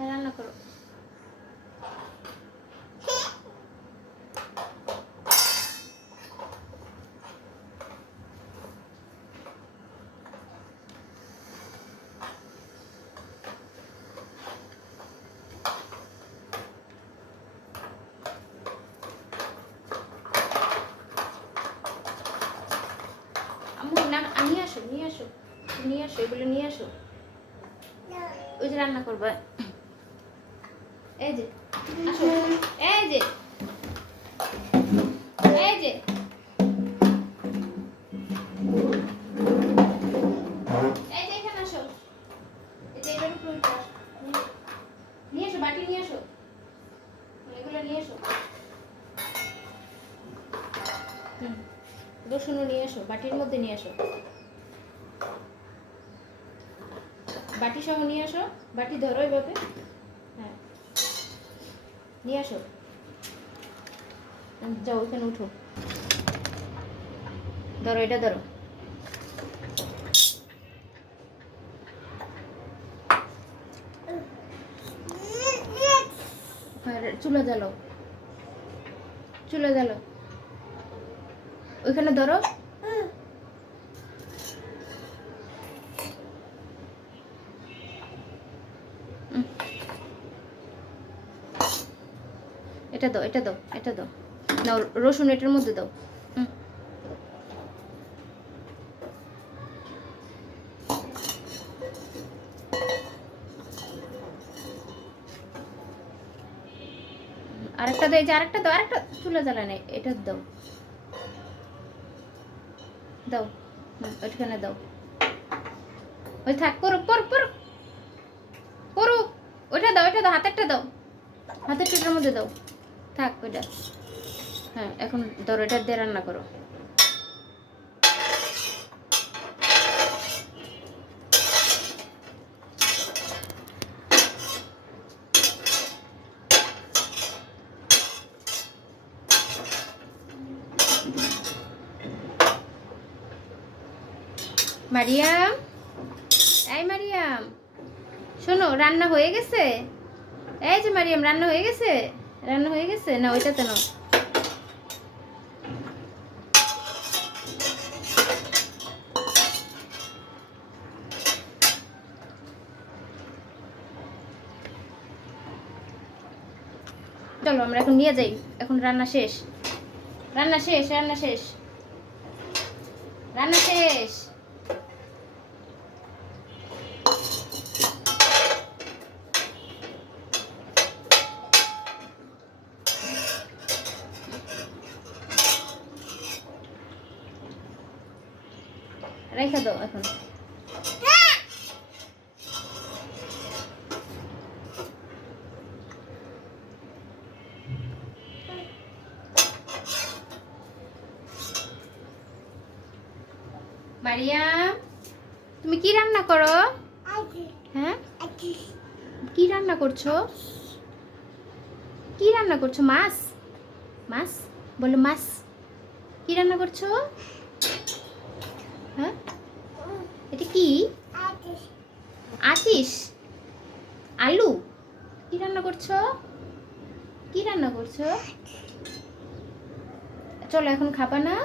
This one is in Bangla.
হ্যাঁ রান্না করো। আম্মু না নিয়ে আসো নিয়ে আসো নিয়ে আসো, এগুলো নিয়ে আসো। ওই যে রান্না করবে, এই যে আসো, এই যে এই যে এই যে এখানে আসো, এই যে এটার উপর নিয়ে আসো, বাটি নিয়ে আসো, এগুলো নিয়ে আসো। রসুনও নিয়ে আসো, বাটির মধ্যে নিয়ে আসো, বাটি সহ নিয়ে আসো। বাটি ধরো এভাবে, হ্যাঁ নিয়ে আসো। যাও ওখানে উঠো, ধরো এটা ধরো। চুলা জ্বালো, চুলা জ্বালো, ওইখানে ধরো। এটা দাও, এটা দাও, এটা দাও, নাও রসুন এটার মধ্যে দাও। আরেকটা দাও, এই যে আরেকটা দাও, আরেকটা চুলা জ্বালা নেই, এটা দাও, দাও, ওইখানে দাও। ওই থাক, পড়ুক পড়ুক পড়ুক পড়ুক, ওইটা দাও, ওইটা দাও, হাতেরটা দাও, হাতের টুটার মধ্যে দাও, থাক ওইটা। হ্যাঁ এখন ধরো, এটা দিয়ে রান্না করো। মারিয়াম, এই মারিয়াম শোনো, রান্না হয়ে গেছে। এই যে মারিয়াম, রান্না হয়ে গেছে, রান্না হয়ে গেছে না, ওইটাতে নাও। চলো আমরা এখন নিয়ে যাই, এখন রান্না শেষ, রান্না শেষ, রান্না শেষ, রান্না শেষ। রেখে দাও এখন। মারিয়াম, তুমি কি রান্না করো? হ্যাঁ কি রান্না করছো? কি রান্না করছো? মাছ? মাছ বলো, মাছ। কি রান্না করছো? হ্যাঁ এটা কি? আতিশ, আলু। কি রান্না করছো? কি রান্না করছো? চলো এখন খাবা না?